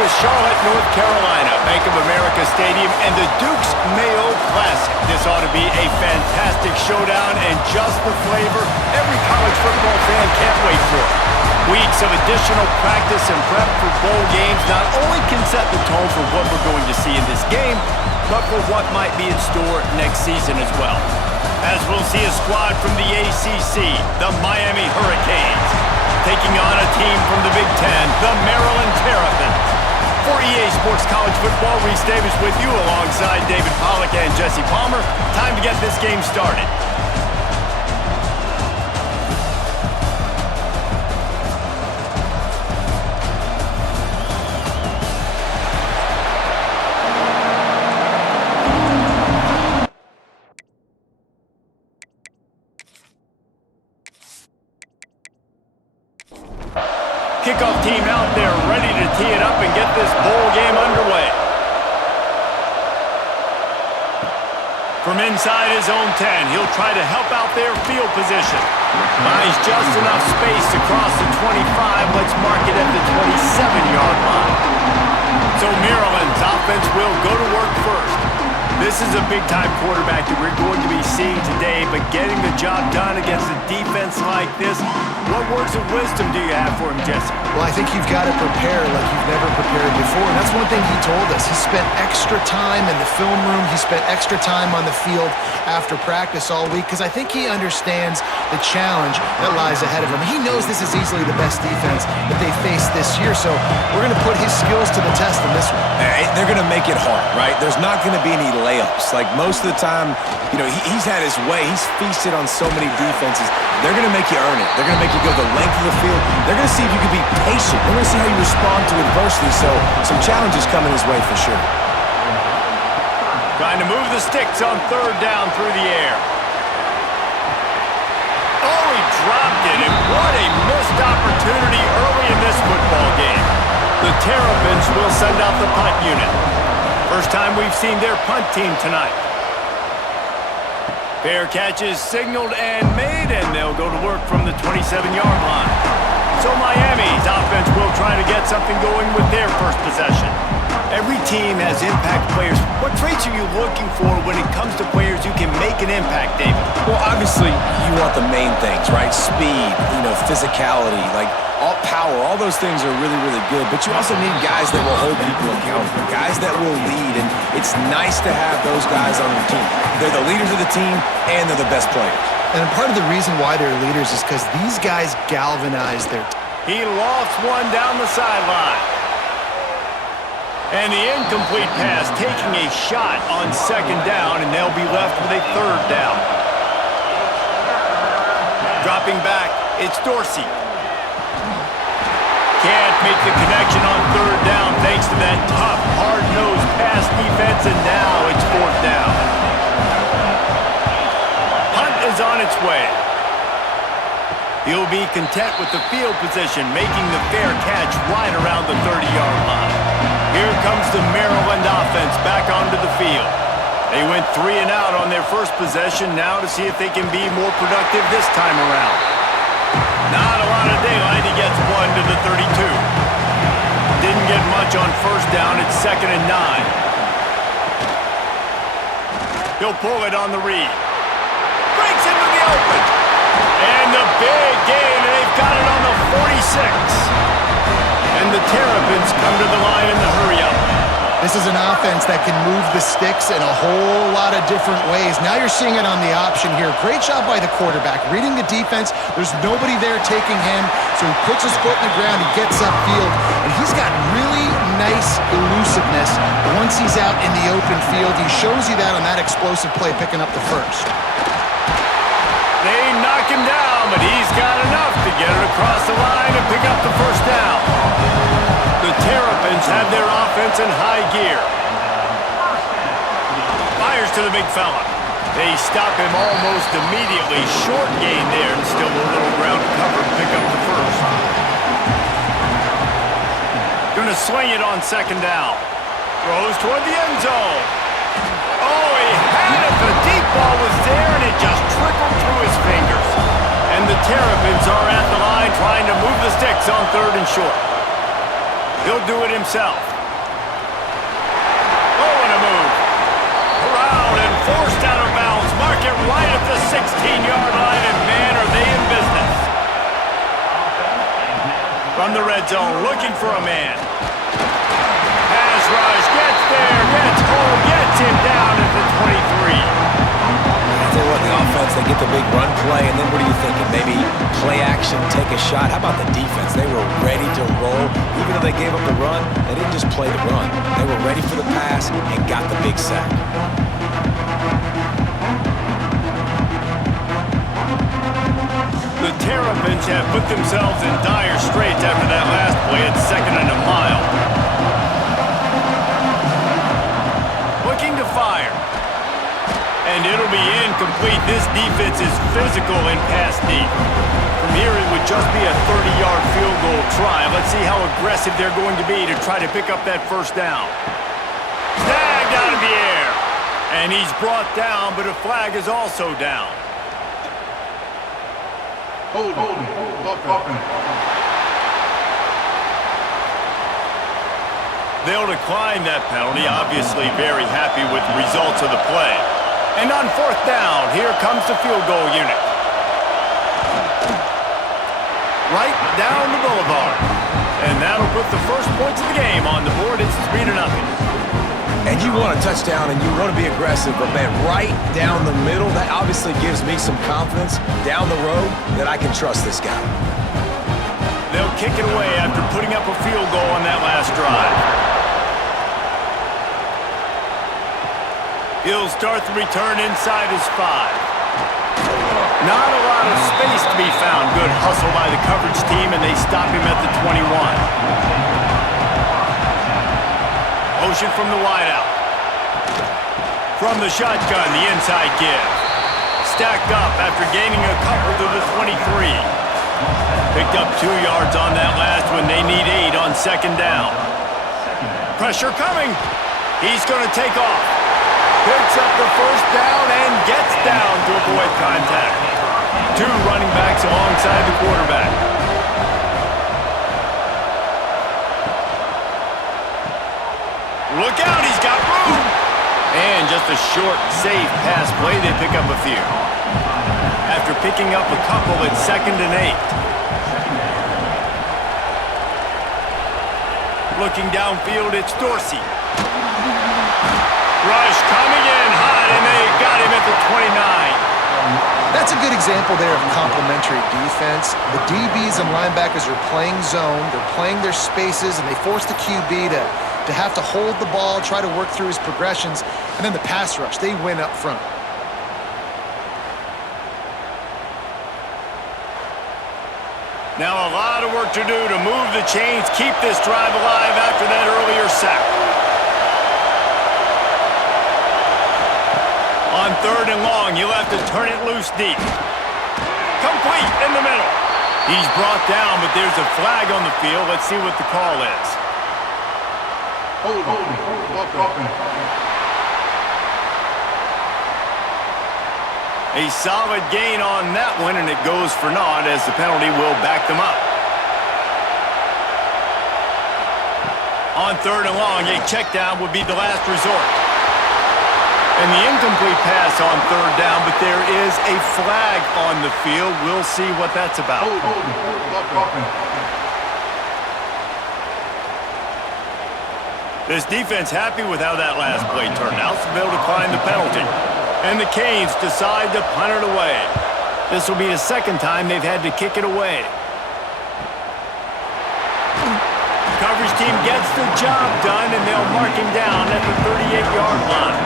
to Charlotte, North Carolina, Bank of America Stadium, and the Duke's Mayo Classic. This ought to be a fantastic showdown and just the flavor every college football fan can't wait for. Weeks of additional practice and prep for bowl games not only can set the tone for what we're going to see in this game, but for what might be in store next season as well. As we'll see a squad from the ACC, the Miami Hurricanes, taking on a team from the Big Ten, the Maryland Terrapins. For EA Sports College Football, Reese Davis with you alongside David Pollack and Jesse Palmer. Time to get this game started. Kickoff team out there ready to tee it up and get this bowl game underway. From inside his own 10, he'll try to help out their field position. Buys just enough space to cross the 25. Let's mark it at the 27-yard line. So Maryland's offense will go to work first. This is a big-time quarterback that we're going to be seeing today, but getting the job done against a defense like this, what words of wisdom do you have for him, Jesse? Well, I think you've got to prepare like you've never prepared before, and that's one thing he told us. He spent extra time in the film room. He spent extra time on the field after practice all week because I think he understands the challenge that lies ahead of him. He knows this is easily the best defense that they face this year, so we're going to put his skills to the test in this one. They're going to make it hard, right? There's not going to be any layups. Like most of the time, you know, he's had his way. He's feasted on so many defenses. They're going to make you earn it. They're going to make you go the length of the field. They're going to see if you can be patient. They're going to see how you respond to adversity. So some challenges coming his way for sure. Trying to move the sticks on third down through the air. Oh, he dropped it, and what a missed opportunity early in this football game. The Terrapins will send out the punt unit. First time we've seen their punt team tonight. Fair catch is signaled and made, and they'll go to work from the 27-yard line. So Miami's offense will try to get something going with their first possession. Every team has impact players. What traits are you looking for when it comes to players who can make an impact, David? Well, obviously, you want the main things, right? Speed, physicality, like all power, all those things are really, really good. But you also need guys that will hold people accountable, guys that will lead. And it's nice to have those guys on your team. They're the leaders of the team, and they're the best players. And part of the reason why they're leaders is because these guys galvanize their team. He lofts one down the sideline. And the incomplete pass taking a shot on second down, and they'll be left with a third down. Dropping back, it's Dorsey. Can't make the connection on third down thanks to that tough, hard-nosed pass defense, and now it's fourth down. Hunt is on its way. He'll be content with the field position, making the fair catch right around the 30-yard line. Here comes the Maryland offense back onto the field. They went 3 and out on their first possession, now to see if they can be more productive this time around. Not a lot of daylight, he gets one to the 32. Didn't get much on first down, it's 2nd and 9. He'll pull it on the read. Breaks into the open. And the big gain, they've got it on the 46. And the Terrapins come to the line in the hurry-up. This is an offense that can move the sticks in a whole lot of different ways. Now you're seeing it on the option here. Great job by the quarterback. Reading the defense, there's nobody there taking him, so he puts his foot in the ground, he gets upfield, and he's got really nice elusiveness. Once he's out in the open field, he shows you that on that explosive play, picking up the first. They knock him down, but he's got enough to get it across the line and pick up the first down. The Terrapins have their offense in high gear. Fires to the big fella. They stop him almost immediately. Short gain there and still a little ground to cover to pick up the first. Gonna swing it on second down. Throws toward the end zone. Oh, he had it. The deep ball was there and it just trickled through his fingers. And the Terrapins are at the line trying to move the sticks on 3rd and short. He'll do it himself. right at the 16-yard line, and man, are they in business. From the red zone, looking for a man. Pass rush, gets there, gets home, gets him down at the 23. I tell you what, the offense, they get the big run play, and then what are you thinking? Maybe play action, take a shot. How about the defense? They were ready to roll. Even though they gave up the run, they didn't just play the run. They were ready for the pass and got the big sack. The Terrapins have put themselves in dire straits after that last play at 2nd and a mile. Looking to fire. And it'll be incomplete. This defense is physical in pass deep. From here, it would just be a 30-yard field goal try. Let's see how aggressive they're going to be to try to pick up that first down. Snagged out of the air. And he's brought down, but a flag is also down. Hold on. They'll decline that penalty, obviously very happy with the results of the play. And on 4th down, here comes the field goal unit. Right down the boulevard. And that'll put the first points of the game on the board. It's 3-0. And you want a touchdown and you want to be aggressive, but man, right down the middle, that obviously gives me some confidence down the road that I can trust this guy. They'll kick it away after putting up a field goal on that last drive. He'll start the return inside his 5. Not a lot of space to be found. Good hustle by the coverage team, and they stop him at the 21. Motion from the wideout. From the shotgun, the inside give. Stacked up after gaining a couple to the 23. Picked up 2 yards on that last one. They need 8 on 2nd down. Pressure coming. He's going to take off. Picks up the first down and gets down to avoid contact. 2 running backs alongside the quarterback. Look out, he's got room. And just a short, safe pass play, they pick up a few. After picking up a couple, it's 2nd and 8. Looking downfield, it's Dorsey. Rush coming in hot, and they got him at the 29. That's a good example there of complementary defense. The DBs and linebackers are playing zone, they're playing their spaces, and they force the QB to have to hold the ball, try to work through his progressions, and then the pass rush, they win up front. Now a lot of work to do to move the chains, keep this drive alive after that earlier sack. On 3rd and long, you'll have to turn it loose deep. Complete in the middle. He's brought down, but there's a flag on the field. Let's see what the call is. Hold on. A solid gain on that one, and it goes for naught as the penalty will back them up. On 3rd and long, a check down would be the last resort. And the incomplete pass on 3rd down, but there is a flag on the field. We'll see what that's about. This defense happy with how that last play turned out, so they'll decline the penalty. And the Canes decide to punt it away. This will be the 2nd time they've had to kick it away. Coverage team gets the job done, and they'll mark him down at the 38-yard line.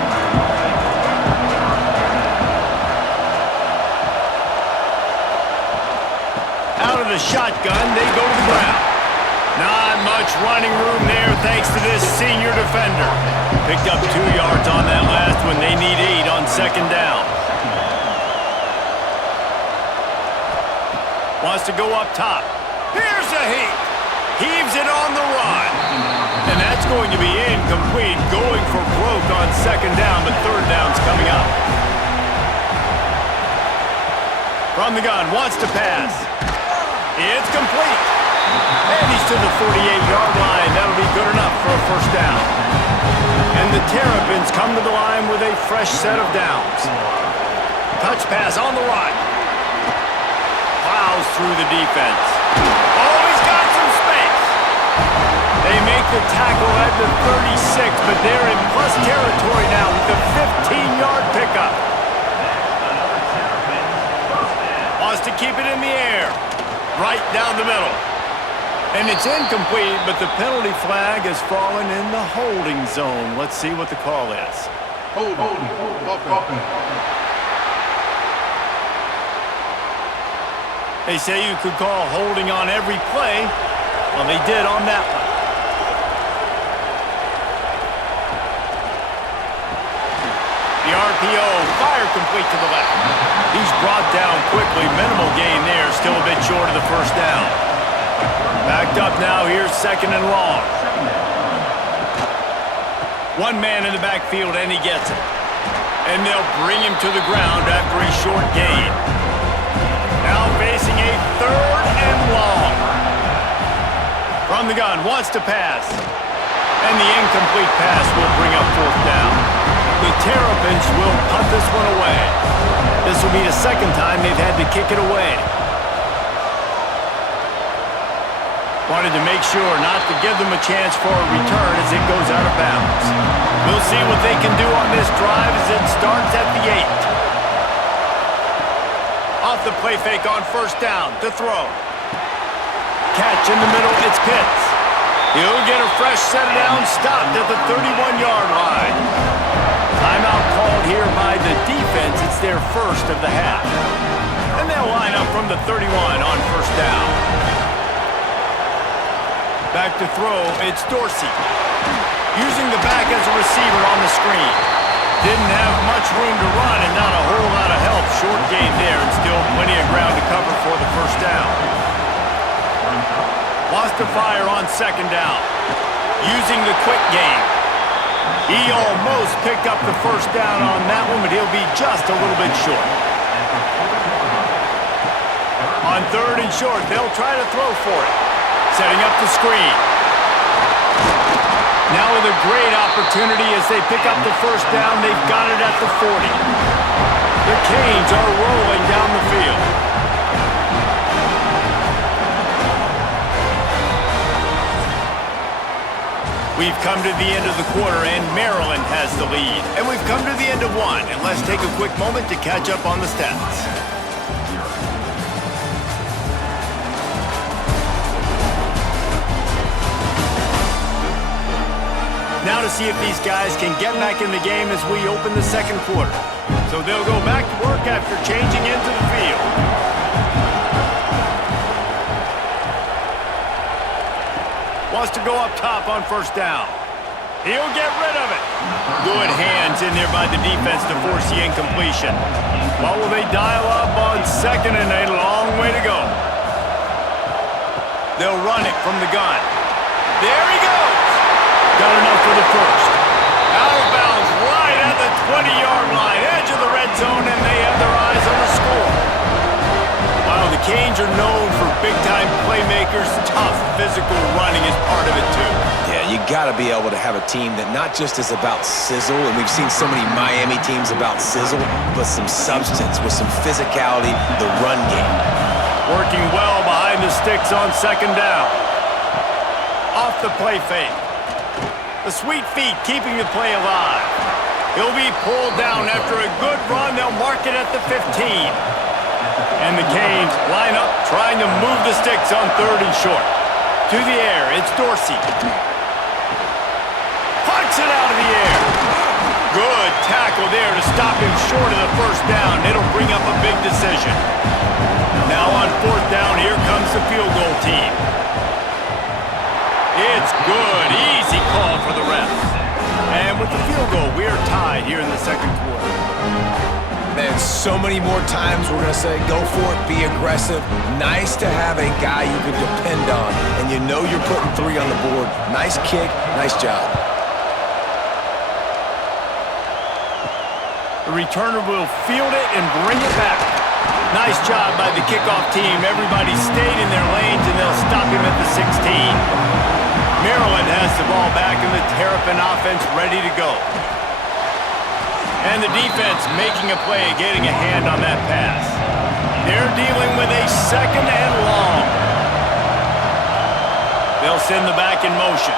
Out of the shotgun, they go to the ground. Not much running room there thanks to this senior defender. Picked up 2 yards on that last one. They need 8 on 2nd down. Wants to go up top. Here's a heat. Heaves it on the run. And that's going to be incomplete. Going for broke on 2nd down, but 3rd down's coming up. From the gun, wants to pass. It's complete. And he's to the 48-yard line. That'll be good enough for a first down. And the Terrapins come to the line with a fresh set of downs. touch pass on the run. Plows through the defense. Oh, he's got some space. They make the tackle at the 36, but they're in plus territory now with the 15-yard pickup. Wants to keep it in the air. Right down the middle. And it's incomplete, but the penalty flag has fallen in the holding zone. Let's see what the call is. They say you could call holding on every play. Well, they did on that one. The RPO, fire complete to the left. He's brought down quickly. Minimal gain there, still a bit short of the first down. Backed up now, here's second and long. One man in the backfield, and he gets it. And they'll bring him to the ground after a short gain. Now facing a third and long. From the gun, wants to pass. And the incomplete pass will bring up fourth down. The Terrapins will punt this one away. This will be the second time they've had to kick it away. Wanted to make sure not to give them a chance for a return as it goes out of bounds. We'll see what they can do on this drive as it starts at the 8. Off the play fake on first down to throw. Catch in the middle, it's Pitts. He'll get a fresh set down, stopped at the 31-yard line. Timeout called here by the defense. It's their first of the half. And they'll line up from the 31 on first down. Back to throw, it's Dorsey. Using the back as a receiver on the screen. Didn't have much room to run and not a whole lot of help. Short gain there and still plenty of ground to cover for the first down. Lost to fire on second down. Using the quick game. He almost picked up the first down on that one, but he'll be just a little bit short. On third and short, they'll try to throw for it. Setting up the screen. Now with a great opportunity as they pick up the first down, they've got it at the 40. The Canes are rolling down the field. We've come to the end of the quarter, and Maryland has the lead. And we've come to the end of one, and let's take a quick moment to catch up on the stats. Now to see if these guys can get back in the game as we open the second quarter. So they'll go back to work after changing into the field. Wants to go up top on first down. He'll get rid of it. Good hands in there by the defense to force the incompletion. What will they dial up on second and a long way to go? They'll run it from the gun. There he goes. Got enough for the first. Out of bounds right at the 20-yard line. Edge of the red zone, and they have their eyes on the score. Wow, the Canes are known for big-time playmakers. Tough physical running is part of it, too. Yeah, you got to be able to have a team that not just is about sizzle, and we've seen so many Miami teams about sizzle, but some substance with some physicality, the run game. Working well behind the sticks on second down. Off the play fake. The sweet feet keeping the play alive. He'll be pulled down after a good run. They'll mark it at the 15. And the Canes line up, trying to move the sticks on third and short. To the air, it's Dorsey. Punts it out of the air. Good tackle there to stop him short of the first down. It'll bring up a big decision. Now on fourth down, here comes the field goal team. It's good. Easy call for the refs. And with the field goal, we're tied here in the second quarter. Man, so many more times we're going to say, go for it, be aggressive. Nice to have a guy you can depend on, and you know you're putting three on the board. Nice kick, nice job. The returner will field it and bring it back. Nice job by the kickoff team. Everybody stayed in their lanes, and they'll stop him at the 16. Maryland has the ball back, and the Terrapin offense ready to go. And the defense making a play, getting a hand on that pass. They're dealing with a 2nd and long. They'll send the back in motion.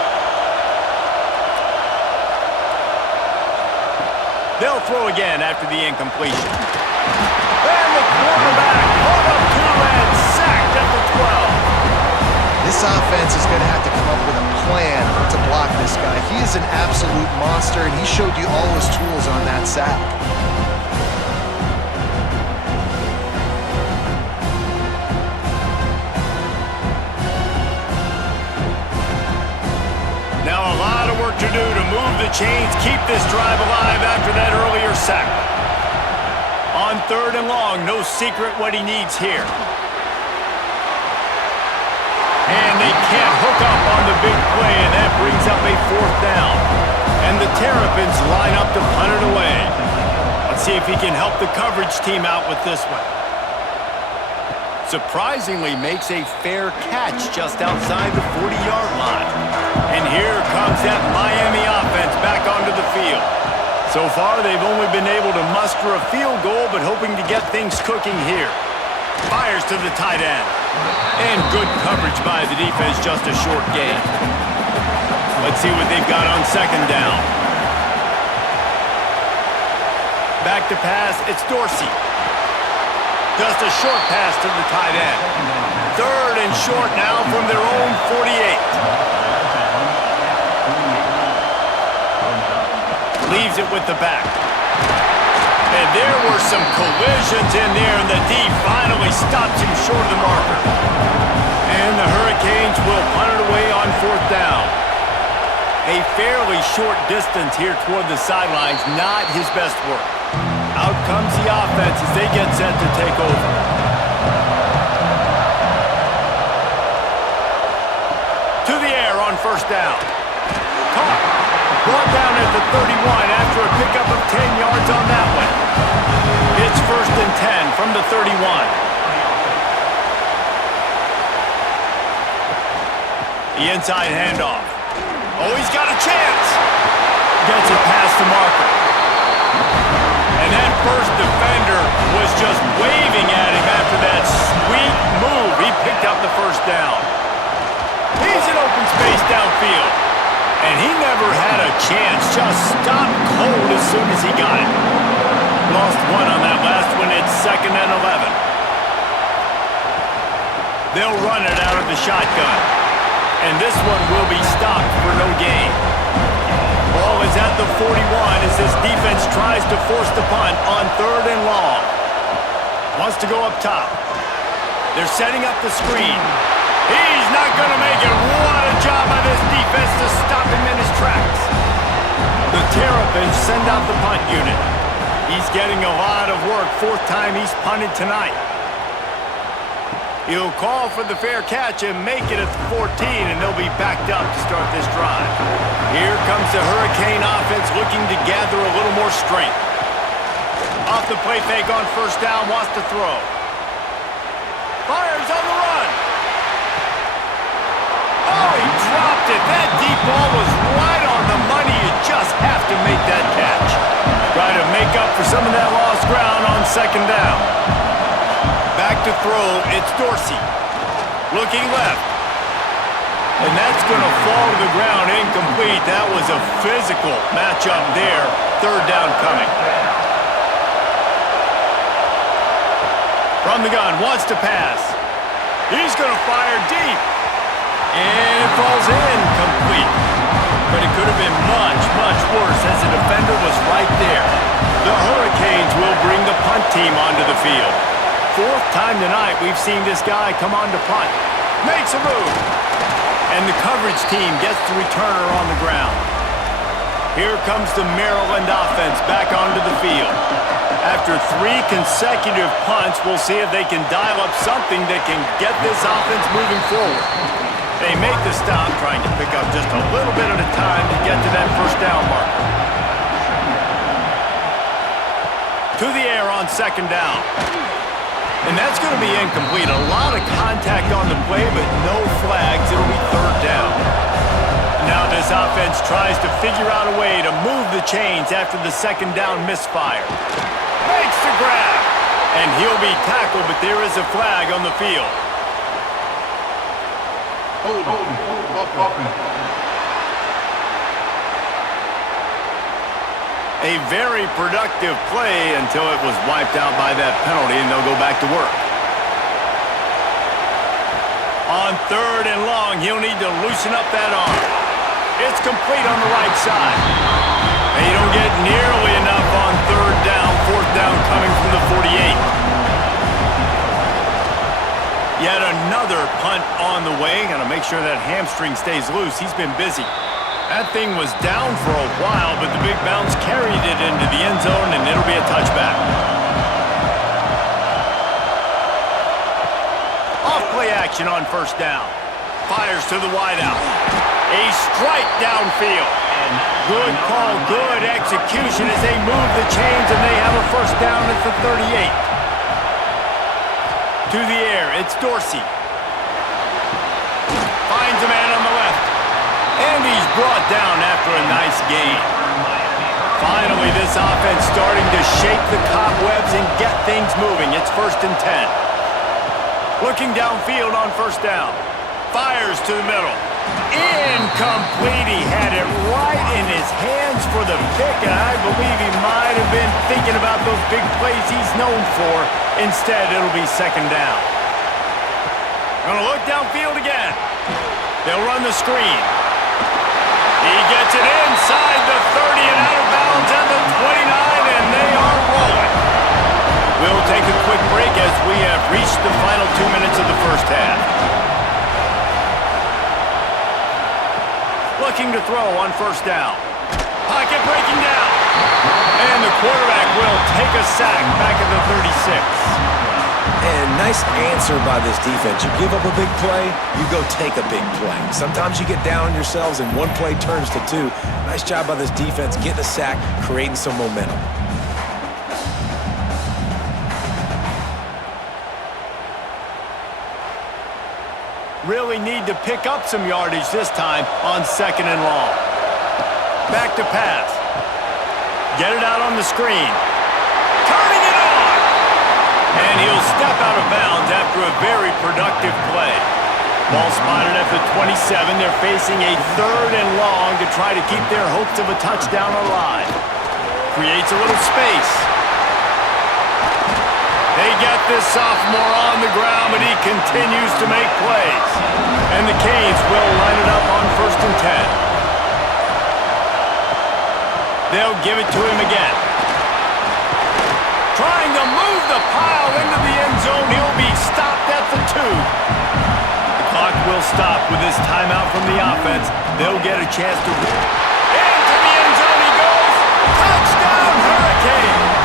They'll throw again after the incompletion. And the quarterback caught up 2 and sacked at the 12. This offense is going to have to come up with a plan to block this guy. He is an absolute monster, and he showed you all his tools on that sack. Now a lot of work to do to move the chains, keep this drive alive after that earlier sack. On 3rd and long, no secret what he needs here. And they can't hook up on the big play, and that brings up a 4th down. And the Terrapins line up to punt it away. Let's see if he can help the coverage team out with this one. Surprisingly makes a fair catch just outside the 40-yard line. And here comes that Miami offense back onto the field. So far, they've only been able to muster a field goal, but hoping to get things cooking here. Fires to the tight end. And good coverage by the defense, just a short gain. Let's see what they've got on 2nd down. Back to pass, it's Dorsey. Just a short pass to the tight end. 3rd and short now from their own 48. Leaves it with the back. And there were some collisions in there, and the D finally stops him short of the marker. And the Hurricanes will punt it away on 4th down. A fairly short distance here toward the sidelines, not his best work. Out comes the offense as they get set to take over. To the air on 1st down. Caught. Brought down at the 31 after a pickup of 10 yards on that one. It's 1st and 10 from the 31. The inside handoff. Oh, he's got a chance. Gets it past the marker. And that first defender was just waving at him after that sweet move. He picked up the 1st down. He's in open space downfield. And he never had a chance. Just stopped cold as soon as he got it. Lost 1 on that last one. It's 2nd and 11. They'll run it out of the shotgun. And this one will be stopped for no gain. Ball is at the 41 as this defense tries to force the punt on 3rd and long. Wants to go up top. They're setting up the screen. He's not going to make it. What a job by this defense to stop him in his tracks. The Terrapins send out the punt unit. He's getting a lot of work. 4th time he's punted tonight. He'll call for the fair catch and make it at the 14, and they'll be backed up to start this drive. Here comes the Hurricane offense looking to gather a little more strength. Off the play fake on 1st down, wants to throw. Fires on the run. Oh, he dropped it. That deep ball was right on the money. You just have to make that catch. Try to make up for some of that lost ground on 2nd down. Back to throw, it's Dorsey. Looking left. And that's going to fall to the ground incomplete. That was a physical matchup there. 3rd down coming. From the gun, wants to pass. He's going to fire deep. And it falls in complete. But it could have been much, much worse as the defender was right there. The Hurricanes will bring the punt team onto the field. 4th time tonight we've seen this guy come on to punt. Makes a move. And the coverage team gets the returner on the ground. Here comes the Maryland offense back onto the field. After 3 consecutive punts, we'll see if they can dial up something that can get this offense moving forward. They make the stop, trying to pick up just a little bit at a time to get to that 1st down marker. To the air on 2nd down. And that's going to be incomplete. A lot of contact on the play, but no flags. It'll be 3rd down. Now to this offense tries to figure out a way to move the chains after the second down misfire. Makes the grab. And he'll be tackled, but there is a flag on the field. A very productive play until it was wiped out by that penalty, and they'll go back to work. On third and long, he'll need to loosen up that arm. It's complete on the right side. And you don't get nearly enough on third down, fourth down coming from the 48. Yet another punt on the way. Got to make sure that hamstring stays loose. He's been busy. That thing was down for a while, but the big bounce carried it into the end zone, and it'll be a touchback. Off-play action on first down. Fires to the wideout. A strike downfield. Good call, good execution as they move the chains, and they have a first down at the 38. To the air, it's Dorsey. Finds a man on the left. And he's brought down after a nice gain. Finally, this offense starting to shake the cobwebs and get things moving. It's 1st and 10. Looking downfield on first down. Fires to the middle. Incomplete. He had it right in his hands for the pick, and I believe he might have been thinking about those big plays he's known for. Instead, it'll be second down. Gonna look downfield again. They'll run the screen. He gets it inside the 30 and out of bounds at the 29, and they are rolling. We'll take a quick break as we have reached the final 2 minutes of the first half. Looking to throw on first down. Pocket breaking down. And the quarterback will take a sack back at the 36. And nice answer by this defense. You give up a big play, you go take a big play. Sometimes you get down on yourselves and one play turns to two. Nice job by this defense getting a sack, creating some momentum. Really need to pick up some yardage this time on second and long. Back to pass. Get it out on the screen. Turning it on! And he'll step out of bounds after a very productive play. Ball spotted at the 27. They're facing a third and long to try to keep their hopes of a touchdown alive. Creates a little space. They get this sophomore on the ground, but he continues to make plays. And the Canes will line it up on 1st and 10. They'll give it to him again. Trying to move the pile into the end zone. He'll be stopped at the 2. The clock will stop with this timeout from the offense. They'll get a chance to... Into the end zone he goes. Touchdown, Hurricanes!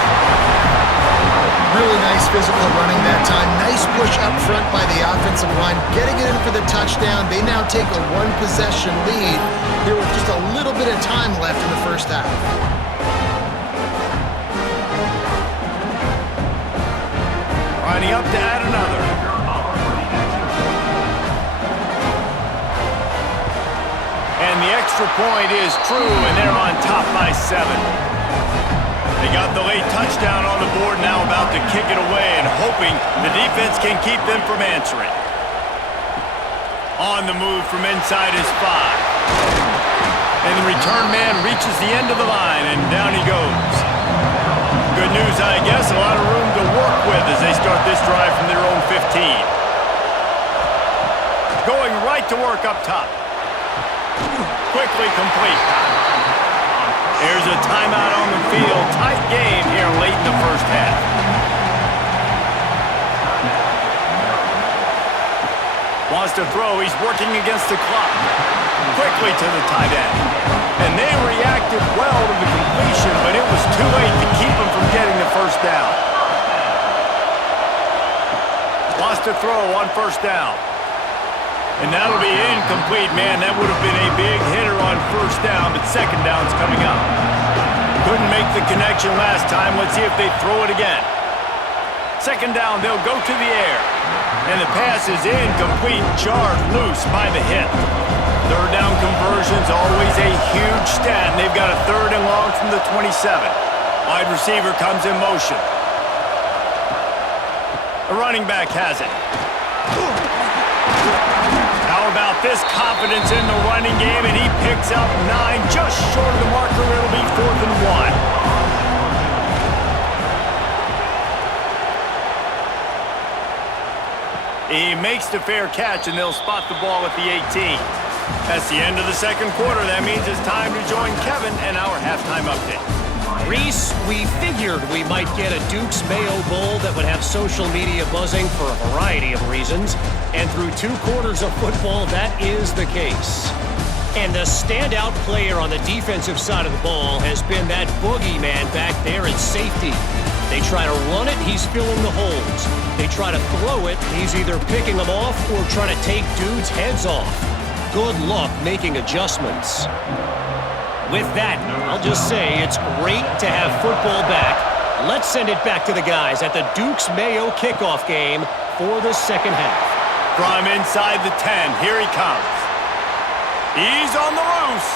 Really nice physical running that time. Nice push up front by the offensive line. Getting it in for the touchdown. They now take a one-possession lead here with just a little bit of time left in the first half. Lining up to add another. And the extra point is true, and they're on top by 7. They got the late touchdown on the board, now about to kick it away and hoping the defense can keep them from answering. On the move from inside his 5. And the return man reaches the end of the line, and down he goes. Good news, I guess, a lot of room to work with as they start this drive from their own 15. Going right to work up top. Quickly complete. There's a timeout on the field. Tight game here late in the first half. Wants to throw. He's working against the clock. Quickly to the tight end. And they reacted well to the completion, but it was too late to keep him from getting the first down. Wants to throw on first down. And that'll be incomplete, man. That would have been a big hitter on first down, but second down's coming up. Couldn't make the connection last time. Let's see if they throw it again. Second down, they'll go to the air. And the pass is incomplete, jarred loose by the hit. Third down conversion's always a 3rd and long from the 27. Wide receiver comes in motion. The running back has it. How about this confidence in the running game, and he picks up 9, just short of the marker. It'll be 4th and 1. He makes the fair catch, and they'll spot the ball at the 18. That's the end of the second quarter. That means it's time to join Kevin and our halftime update. Reese, we figured we might get a Duke's Mayo Bowl that would have social media buzzing for a variety of reasons. And through 2 quarters of football, that is the case. And the standout player on the defensive side of the ball has been that boogeyman back there at safety. They try to run it, he's filling the holes. They try to throw it, he's either picking them off or trying to take dudes' heads off. Good luck making adjustments. With that, I'll just say it's great to have football back. Let's send it back to the guys at the Duke's Mayo kickoff game for the second half. From inside the 10, here he comes. He's on the loose.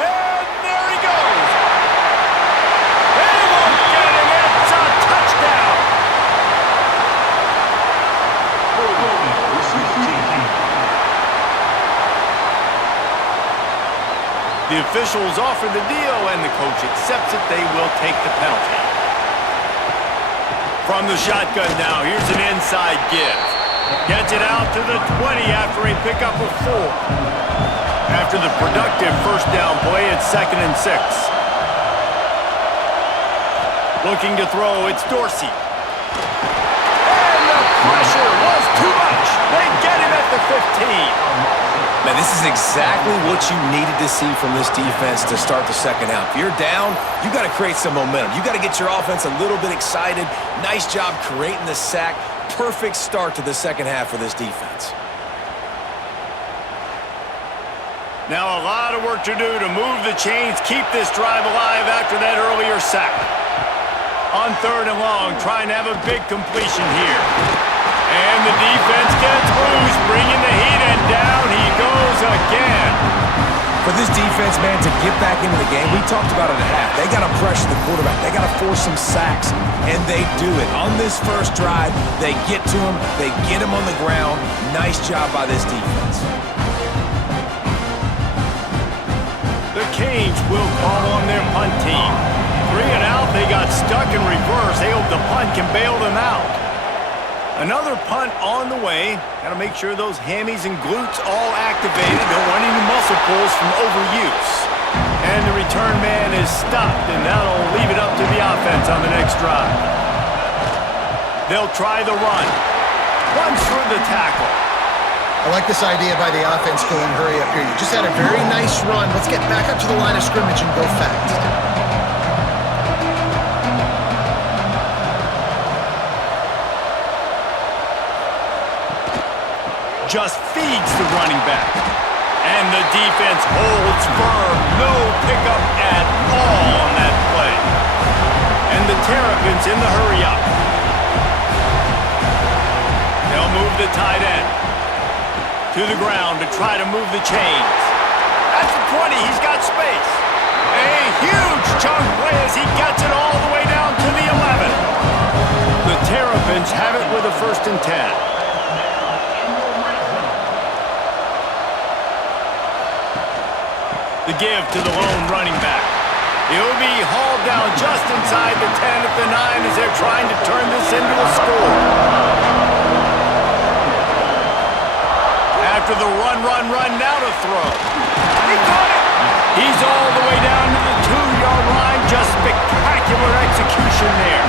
And there he goes. They won't get him. It's a touchdown. The officials offer the deal, and the coach accepts it. They will take the penalty. From the shotgun now, here's an inside give. Gets it out to the 20 after a pickup of 4. After the productive first down play, it's 2nd and 6. Looking to throw, it's Dorsey. And the pressure was too much. They get him at the 15. Man, this is exactly what you needed to see from this defense to start the second half. If you're down, you got to create some momentum. You got to get your offense a little bit excited. Nice job creating the sack. Perfect start to the second half for this defense. Now a lot of work to do to move the chains, keep this drive alive after that earlier sack. On 3rd and long, trying to have a big completion here. And the defense gets loose, bringing the heat, and down he goes again. For this defense, man, to get back into the game, we talked about it at half. They got to pressure the quarterback. They got to force some sacks, and they do it. On this first drive, they get to him. They get him on the ground. Nice job by this defense. The Canes will call on their punt team. 3 and out, they got stuck in reverse. They hope the punt can bail them out. Another punt on the way. Got to make sure those hammies and glutes all activated. Don't want any muscle pulls from overuse. And the return man is stopped, and that'll leave it up to the offense on the next drive. They'll try the run. Runs through the tackle. I like this idea by the offense going hurry up here. You just had a very nice run. Let's get back up to the line of scrimmage and go fast. Just feeds the running back. And the defense holds firm. No pickup at all on that play. And the Terrapins in the hurry-up. They'll move the tight end to the ground to try to move the chains. At the 20, he's got space. A huge chunk play as he gets it all the way down to the 11. The Terrapins have it with a 1st and 10. The give to the lone running back. He'll be hauled down just inside the 10 at the 9 as they're trying to turn this into a score. After the run, now to throw. He caught it! He's all the way down to the 2-yard line. Just spectacular execution there.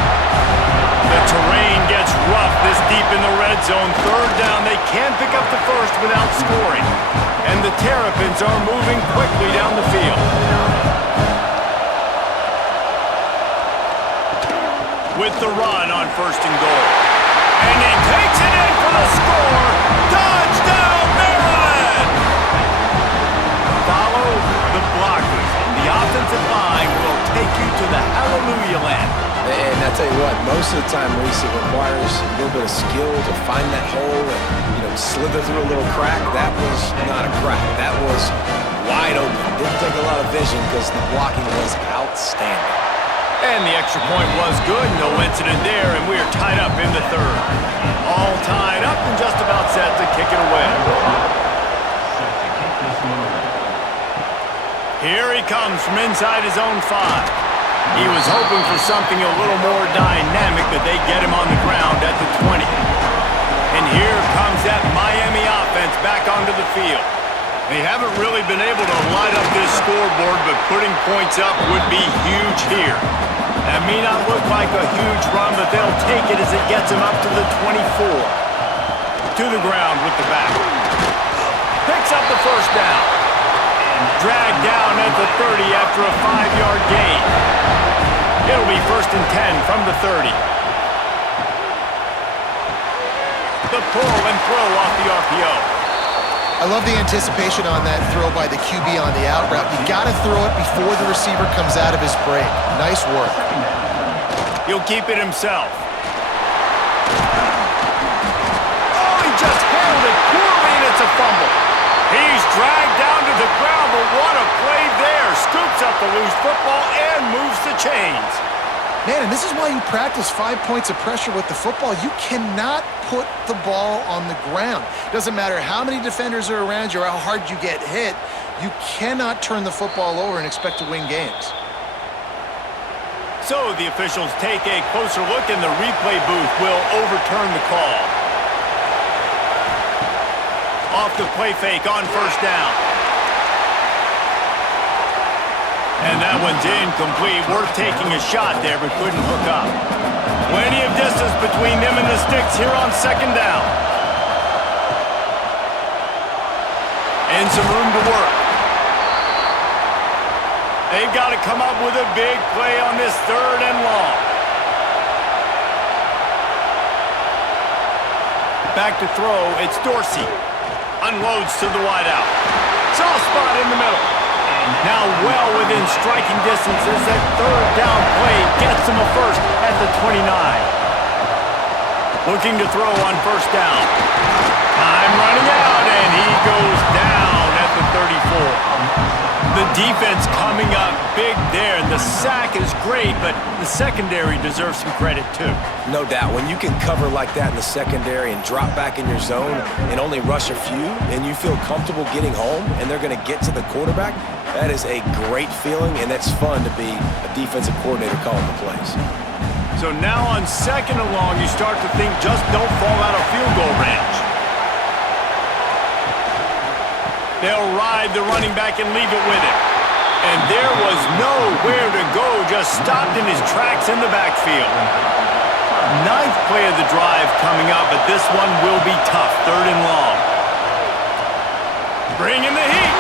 The terrain gets rough this deep in the red zone. 3rd down, they can't pick up the first without scoring. And the Terrapins are moving quickly down the field. With the run on 1st and goal. And he takes it in for the score. Touchdown, Maryland! Follow the blockers. The offensive line will take you to the hallelujah land. And I tell you what, most of the time, Reese, it requires a little bit of skill to find that hole and, slither through a little crack. That was not a crack. That was wide open. Didn't take take a lot of vision because the blocking was outstanding. And the extra point was good. No incident there, and we are tied up in the third. All tied up and just about set to kick it away. Here he comes from inside his own 5. He was hoping for something a little more dynamic, but they get him on the ground at the 20. And here comes that Miami offense back onto the field. They haven't really been able to light up this scoreboard, but putting points up would be huge here. That may not look like a huge run, but they'll take it as it gets them up to the 24. To the ground with the back. Picks up the first down. Dragged down at the 30 after a 5-yard gain. It'll be 1st and 10 from the 30. The pull and throw off the RPO. I love the anticipation on that throw by the QB on the out route. You got to throw it before the receiver comes out of his break. Nice work. He'll keep it himself. Oh, he just handled it poorly, and it's a fumble. He's dragged down to the ground, but what a play there. Scoops up the loose football and moves the chains. Man, and this is why you practice 5 points of pressure with the football. You cannot put the ball on the ground. Doesn't matter how many defenders are around you or how hard you get hit, you cannot turn the football over and expect to win games. So the officials take a closer look, and the replay booth will overturn the call. Off the play fake on 1st down. And that one's incomplete. Worth taking a shot there, but couldn't hook up. Plenty of distance between them and the sticks here on 2nd down. And some room to work. They've got to come up with a big play on this 3rd and long. Back to throw, it's Dorsey. Unloads to the wideout. Soft spot in the middle. Now well within striking distance as that 3rd down play gets him a first at the 29. Looking to throw on 1st down. Time running out, and he goes down at the 34. The defense coming up big there, and the sack is great, but the secondary deserves some credit too. No doubt. When you can cover like that in the secondary and drop back in your zone and only rush a few, and you feel comfortable getting home and they're going to get to the quarterback, that is a great feeling, and that's fun to be a defensive coordinator calling the plays. So now on 2nd and long, you start to think just don't fall out of field goal range. They'll ride the running back and leave it with him. And there was nowhere to go, just stopped in his tracks in the backfield. 9th play of the drive coming up, but this one will be tough, 3rd and long. Bring in the heat.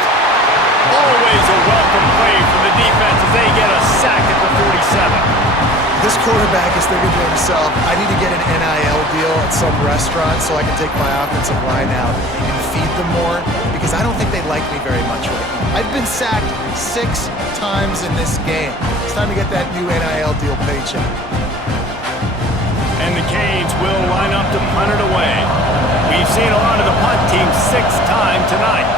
Always a welcome play for the defense as they get a sack at the 47. This quarterback is thinking to himself, I need to get an NIL deal at some restaurant so I can take my offensive line out and feed them more, because I don't think they like me very much right now. I've been sacked 6 times in this game. It's time to get that new NIL deal paycheck. And the Canes will line up to punt it away. We've seen a lot of the punt team 6 times tonight.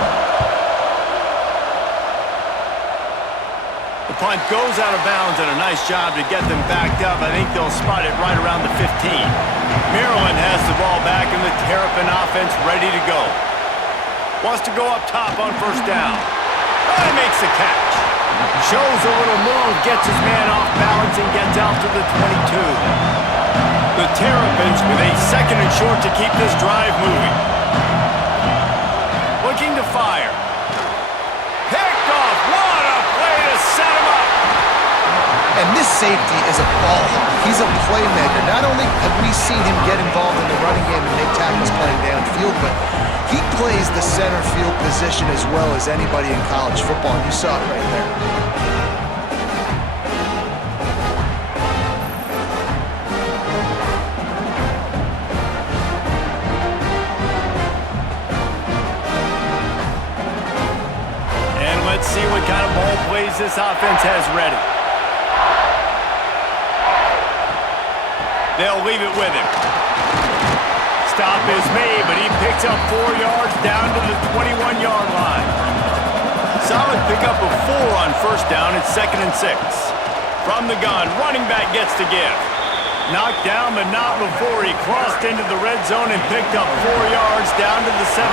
The punt goes out of bounds, and a nice job to get them backed up. I think they'll spot it right around the 15. Maryland has the ball back, and the Terrapin offense ready to go. Wants to go up top on 1st down. And makes the catch. Shows a little move, gets his man off balance, and gets out to the 22. The Terrapins with a 2nd and short to keep this drive moving. Looking to fire. Picked off. What a play to set him up. And this safety is a ball hawk. He's a playmaker. Not only have we seen him get involved in the running game and make tackles playing downfield, but he plays the center field position as well as anybody in college football. And you saw it right there. And let's see what kind of ball plays this offense has ready. They'll leave it with him. Stop is made, but he picks up 4 yards down to the 21-yard line. Solid pick up a 4 on first down. It's 2nd and 6. From the gun, running back gets to give. Knocked down, but not before he crossed into the red zone and picked up 4 yards down to the 17.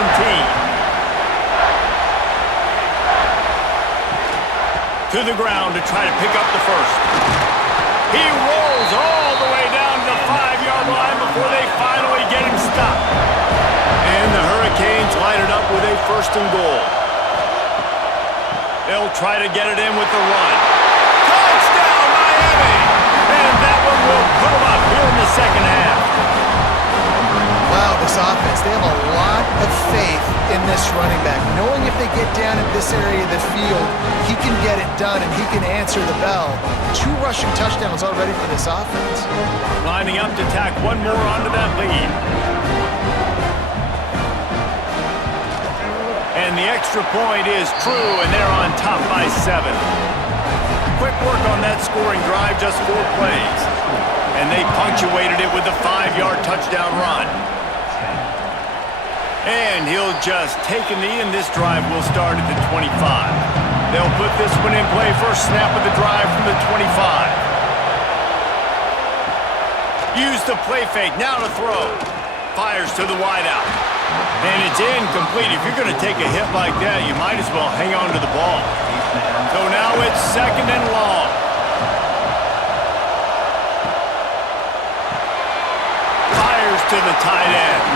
To the ground to try to pick up the first. He rolls all the way down to the 5-yard line before they finally get him stopped. And the Hurricanes light it up with a 1st and goal. They'll try to get it in with the run. Touchdown, Miami! And that one will put them up here in the second half. Wow, this offense, they have a lot of faith in this running back, knowing if they get down in this area of the field, he can get it done and he can answer the bell. 2 rushing touchdowns already for this offense. Lining up to tack one more onto that lead. And the extra point is true, and they're on top by 7. Quick work on that scoring drive, just 4 plays. And they punctuated it with a 5-yard touchdown run. And he'll just take a knee, and this drive will start at the 25. They'll put this one in play. First snap of the drive from the 25. Use the play fake, now to throw. Fires to the wideout. And it's incomplete. If you're going to take a hit like that, you might as well hang on to the ball. So now it's 2nd and long. Fires to the tight end.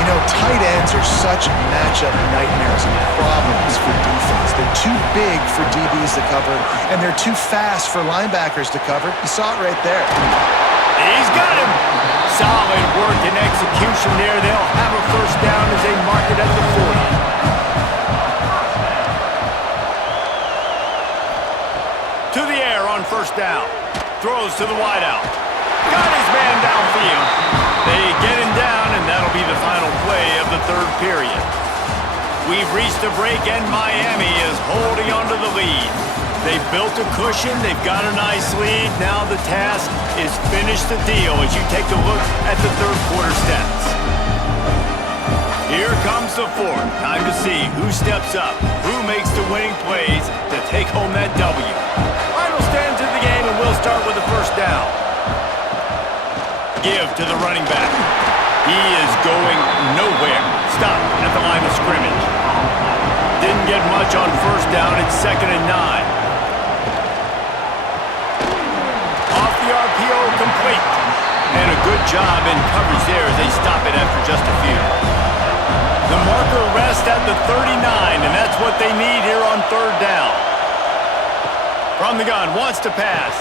You know, tight ends are such matchup nightmares and problems for defense. They're too big for DBs to cover, and they're too fast for linebackers to cover. You saw it right there. He's got him. Solid work and execution there. They'll have a first down as they mark it at the 40. To the air on first down. Throws to the wideout. Got his man downfield. They get him down, and that'll be the final play of the 3rd period. We've reached a break, and Miami is holding on to the lead. They've built a cushion. They've got a nice lead. Now the task is finish the deal as you take a look at the 3rd quarter stats. Here comes the 4th. Time to see who steps up, who makes the winning plays to take home that W. Final stands in the game, and we'll start with the first down. Give to the running back. He is going nowhere. Stop at the line of scrimmage. Didn't get much on first down. It's 2nd and 9. Off the RPO, complete. And a good job in coverage there as they stop it after just a few. The marker rests at the 39, and that's what they need here on 3rd down. From the gun, wants to pass.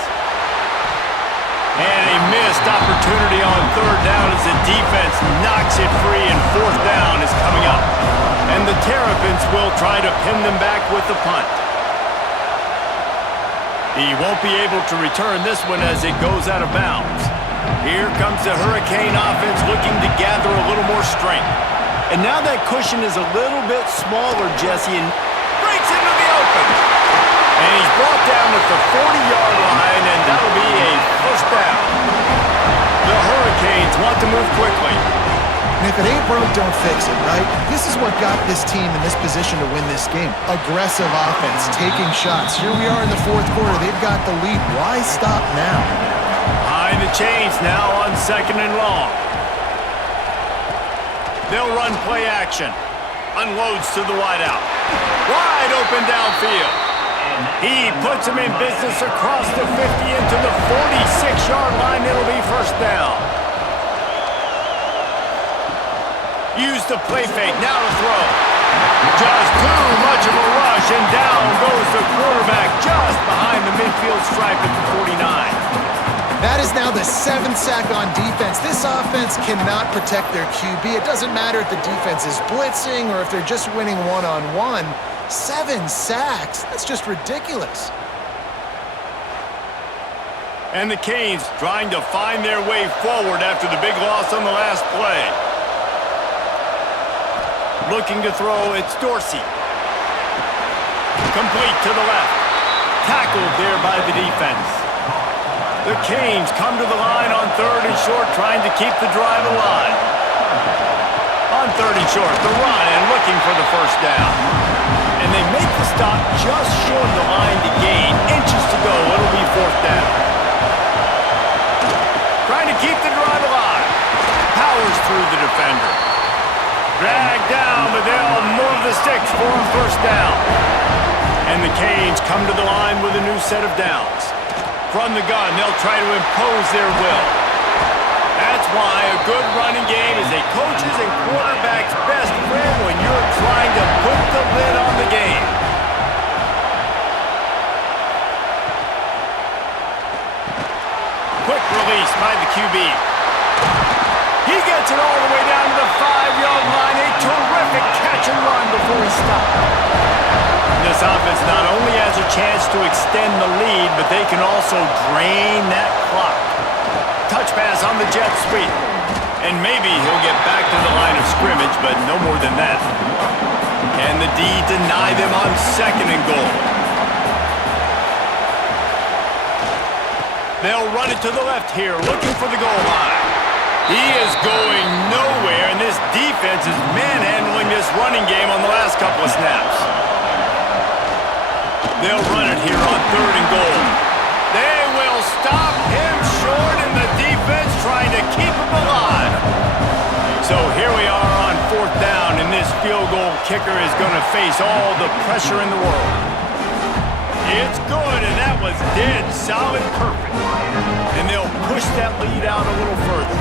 And a missed opportunity on 3rd down as the defense knocks it free, and 4th down is coming up. And the Terrapins will try to pin them back with the punt. He won't be able to return this one as it goes out of bounds. Here comes the Hurricane offense looking to gather a little more strength. And now that cushion is a little bit smaller, Jesse, and breaks into the open. And he's brought down at the 40-yard line, and that'll be a first down. The Hurricanes want to move quickly. And if it ain't broke, don't fix it, right? This is what got this team in this position to win this game. Aggressive offense, taking shots. Here we are in the 4th quarter. They've got the lead. Why stop now? Behind the chains now on 2nd and long. They'll run play action. Unloads to the wideout. Wide open downfield. He puts him in business across the 50 into the 46-yard line. It'll be first down. Use the play fake, now to throw. Just too much of a rush, and down goes the quarterback just behind the midfield stripe at the 49. That is now the 7th sack on defense. This offense cannot protect their QB. It doesn't matter if the defense is blitzing or if they're just winning one-on-one. 7 sacks, that's just ridiculous. And the Canes trying to find their way forward after the big loss on the last play. Looking to throw, it's Dorsey. Complete to the left. Tackled there by the defense. The Canes come to the line on 3rd and short, trying to keep the drive alive. On 3rd and short, the run and looking for the first down. And they make the stop just short of the line to gain. Inches to go. It'll be fourth down. Trying to keep the drive alive. Powers through the defender. Dragged down, but they'll move the sticks for a first down. And the Canes come to the line with a new set of downs. From the gun, they'll try to impose their will. That's why a good running game is a coach's and quarterback's best friend when you're trying to put the lid on the game. Quick release by the QB. He gets it all the way down to the 5-yard line. A terrific catch and run before he stopped. This offense not only has a chance to extend the lead, but they can also drain that clock. Touch pass on the jet sweep. And maybe he'll get back to the line of scrimmage, but no more than that. Can the D deny them on second and goal? They'll run it to the left here, looking for the goal line. He is going nowhere, and this defense is manhandling this running game on the last couple of snaps. They'll run it here on third and goal. They will stop him short, and the defense trying to keep him alive. So here we are on fourth down, and this field goal kicker is going to face all the pressure in the world. It's good, and that was dead solid perfect. And they'll push that lead out a little further.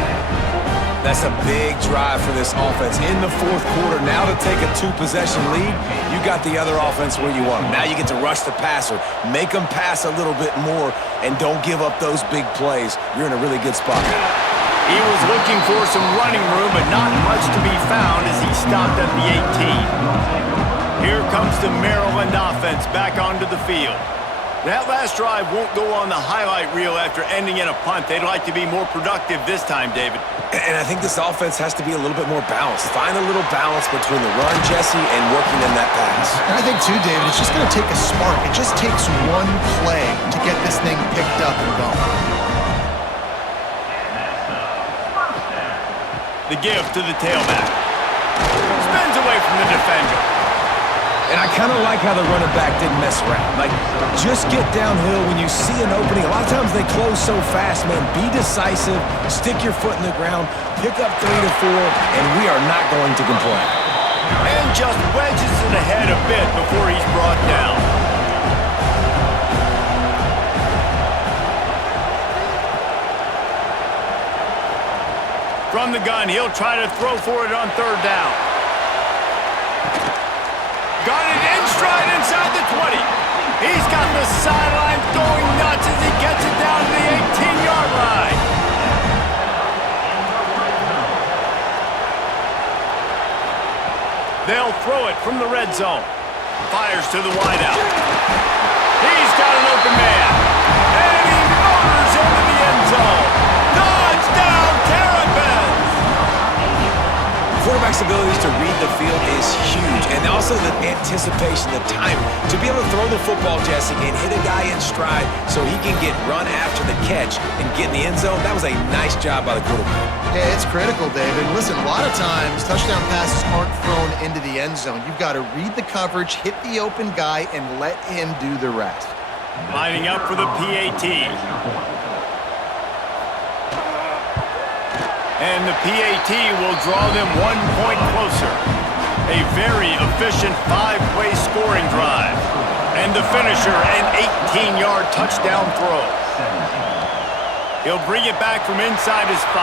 That's a big drive for this offense in the fourth quarter. Now to take a two-possession lead, you got the other offense where you want them. Now you get to rush the passer, make them pass a little bit more, and don't give up those big plays. You're in a really good spot now. He was looking for some running room, but not much to be found as he stopped at the 18. Here comes the Maryland offense back onto the field. That last drive won't go on the highlight reel after ending in a punt. They'd like to be more productive this time, David. And I think this offense has to be a little bit more balanced. Find a little balance between the run, Jesse, and working in that pass. And I think, too, David, it's just going to take a spark. It just takes one play to get this thing picked up and going. The give to the tailback. Spins away from the defender. And I kind of like how the running back didn't mess around. Like, just get downhill when you see an opening. A lot of times they close so fast, man. Be decisive, stick your foot in the ground, pick up 3 to 4, and we are not going to complain. And just wedges it ahead a bit before he's brought down. From the gun, he'll try to throw for it on third down. Got it in stride inside the 20. He's got the sideline going nuts as he gets it down to the 18-yard line. They'll throw it from the red zone. Fires to the wideout. He's got an open man. And he motors into the end zone. Touchdown, Terrapins! Quarterback's abilities to read the field is huge, and also the anticipation, the timing. To be able to throw the football, Jesse, and hit a guy in stride so he can get run after the catch and get in the end zone, that was a nice job by the quarterback. Yeah, it's critical, David. Listen, a lot of times, touchdown passes aren't thrown into the end zone. You've got to read the coverage, hit the open guy, and let him do the rest. Lining up for the PAT. And the PAT will draw them 1 point closer. A very efficient 5-play scoring drive. And the finisher, an 18-yard touchdown throw. He'll bring it back from inside his 5.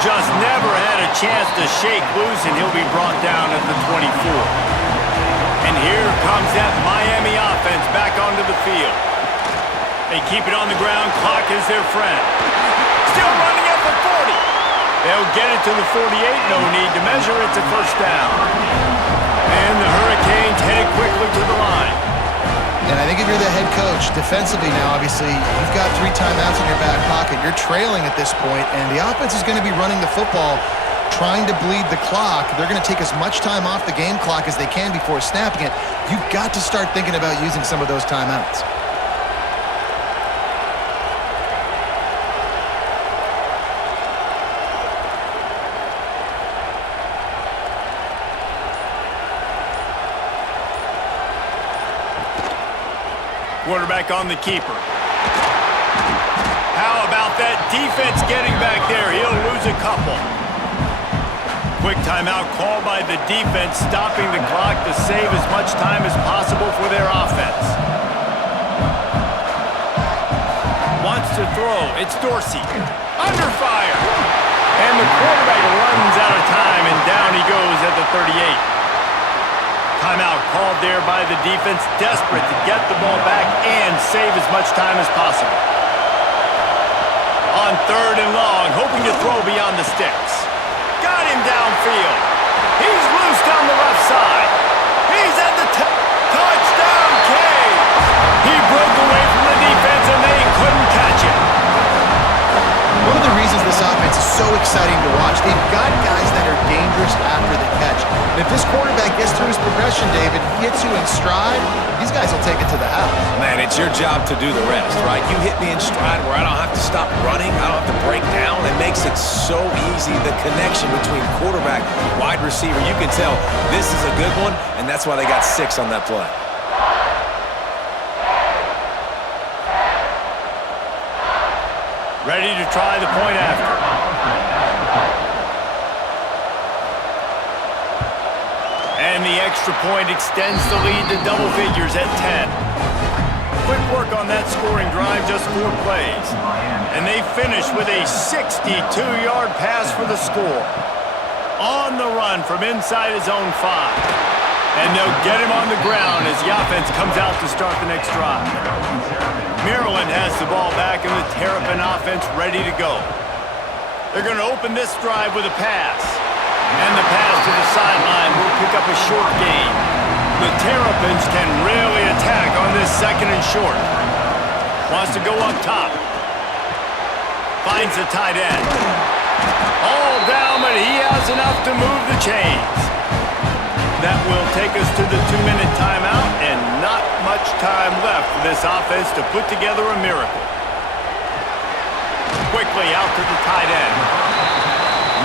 Just never had a chance to shake loose, and he'll be brought down at the 24. And here comes that Miami offense back onto the field. They keep it on the ground. Clock is their friend. Still running at the 40. They'll get it to the 48. No need to measure. It's a first down. And the Hurricanes headed quickly to the line. And I think if you're the head coach, defensively now, obviously, you've got 3 timeouts in your back pocket. You're trailing at this point, and the offense is going to be running the football, trying to bleed the clock. They're going to take as much time off the game clock as they can before snapping it. You've got to start thinking about using some of those timeouts. Quarterback on the keeper. How about that defense getting back there? He'll lose a couple. Quick timeout called by the defense, stopping the clock to save as much time as possible for their offense. Wants to throw. It's Dorsey. Under fire. And the quarterback runs out of time, and down he goes at the 38. Timeout called there by the defense, desperate to get the ball back and save as much time as possible. On 3rd and long, hoping to throw beyond the sticks. Got him downfield. He's loose down the left side. He's at the touchdown cage. He broke away from the defense and they couldn't catch him. One of the reasons this offense is so exciting to watch, they've got guys that are dangerous after the catch. And if this quarterback gets through his progression, David, hits you in stride, these guys will take it to the house. Man, it's your job to do the rest, right? You hit me in stride where I don't have to stop running. I don't have to break down. It makes it so easy. The connection between quarterback, wide receiver, you can tell this is a good one, and that's why they got 6 on that play. Ready to try the point after. And the extra point extends the lead to double figures at 10. Quick work on that scoring drive, just 4 plays. And they finish with a 62-yard pass for the score. On the run from inside his own 5. And they'll get him on the ground as the offense comes out to start the next drive. Maryland has the ball back and the Terrapin offense ready to go. They're going to open this drive with a pass. And the pass to the sideline will pick up a short gain. The Terrapins can really attack on this 2nd and short. Wants to go up top. Finds the tight end. All down, but he has enough to move the chains. That will take us to the 2-minute timeout, and not much time left for this offense to put together a miracle. Quickly out to the tight end.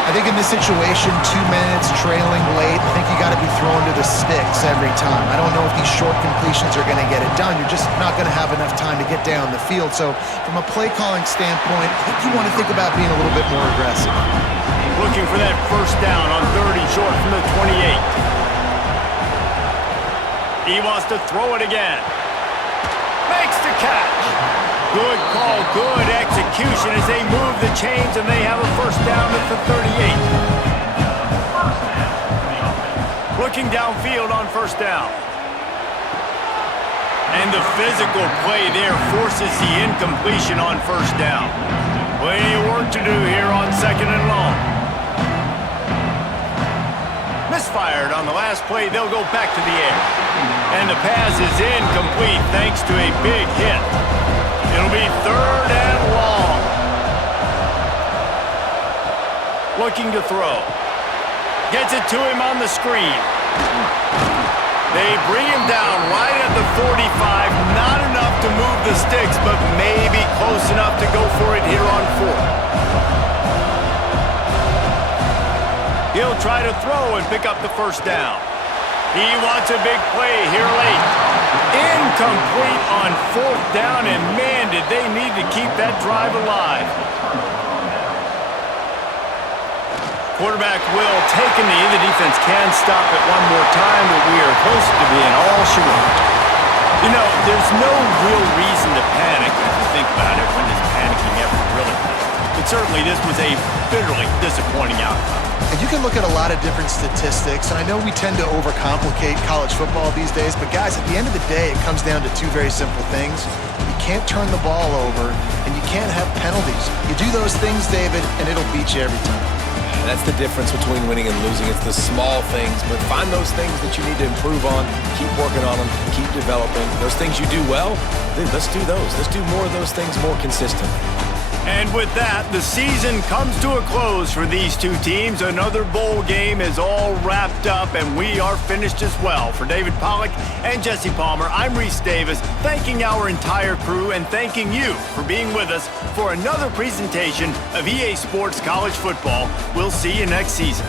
I think in this situation, 2 minutes, trailing late, I think you got to be thrown to the sticks every time. I don't know if these short completions are going to get it done. You're just not going to have enough time to get down the field. So from a play calling standpoint, I think you want to think about being a little bit more aggressive. Looking for that first down on 3rd and short from the 28. He wants to throw it again. Makes the catch. Good call, good execution as they move the chains and they have a first down at the 38. Looking downfield on first down. And the physical play there forces the incompletion on first down. Plenty of work to do here on 2nd and long. Misfired on the last play, they'll go back to the air. And the pass is incomplete thanks to a big hit. It'll be 3rd and long. Looking to throw. Gets it to him on the screen. They bring him down right at the 45. Not enough to move the sticks, but maybe close enough to go for it here on 4th. He'll try to throw and pick up the first down. He wants a big play here late. Incomplete on 4th down, and man, did they need to keep that drive alive. Quarterback will take a knee. The defense can stop it one more time, but we are close to being all she wrote. You know, there's no real reason to panic if you think about it. When does panicking ever really happen? But certainly this was a bitterly disappointing outcome. And you can look at a lot of different statistics, and I know we tend to overcomplicate college football these days, but guys, at the end of the day, it comes down to 2 very simple things. You can't turn the ball over, and you can't have penalties. You do those things, David, and it'll beat you every time. That's the difference between winning and losing. It's the small things, but find those things that you need to improve on, keep working on them, keep developing. Those things you do well, then let's do those. Let's do more of those things more consistently. And with that, the season comes to a close for these 2 teams. Another bowl game is all wrapped up, and we are finished as well. For David Pollack and Jesse Palmer, I'm Reese Davis, thanking our entire crew and thanking you for being with us for another presentation of EA Sports College Football. We'll see you next season.